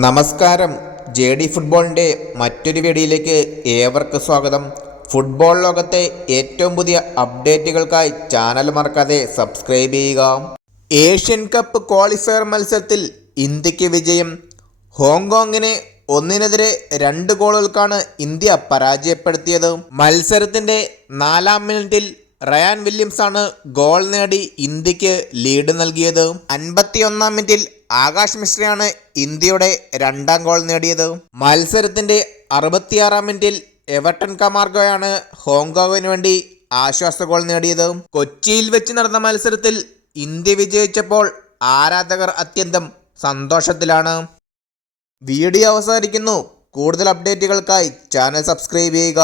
നമസ്കാരം. ഫുട്ബോളിൻ്റെ മറ്റൊരു വീഡിയോയിലേക്ക് ഏവർക്കും സ്വാഗതം. ഫുട്ബോൾ ലോകത്തെ ഏറ്റവും പുതിയ അപ്ഡേറ്റുകൾക്കായി ചാനൽ മറക്കാതെ സബ്സ്ക്രൈബ് ചെയ്യുക. ഏഷ്യൻ കപ്പ് ക്വാളിഫയർ മത്സരത്തിൽ ഇന്ത്യക്ക് വിജയം. ഹോങ്കോങ്ങിനെ 1-2 ഗോളുകൾക്കാണ് ഇന്ത്യ പരാജയപ്പെടുത്തിയത്. മത്സരത്തിൻ്റെ 4-ാം മിനിറ്റിൽ റയാൻ വില്യംസാണ് ഗോൾ നേടി ഇന്ത്യക്ക് ലീഡ് നൽകിയത്. 51-ാം മിനിറ്റിൽ ആകാശ് മിശ്രയാണ് ഇന്ത്യയുടെ 2ാം ഗോൾ നേടിയത്. മത്സരത്തിന്റെ 66-ാം മിനിറ്റിൽ എവർട്ടൺ കമാർഗോയാണ് ഹോങ്കോങ്ങിന് വേണ്ടി ആശ്വാസ ഗോൾ നേടിയത്. കൊച്ചിയിൽ വെച്ച് നടന്ന മത്സരത്തിൽ ഇന്ത്യ വിജയിച്ചപ്പോൾ ആരാധകർ അത്യന്തം സന്തോഷത്തിലാണ്. വീഡിയോ അവസാനിക്കുന്നു. കൂടുതൽ അപ്ഡേറ്റുകൾക്കായി ചാനൽ സബ്സ്ക്രൈബ് ചെയ്യുക.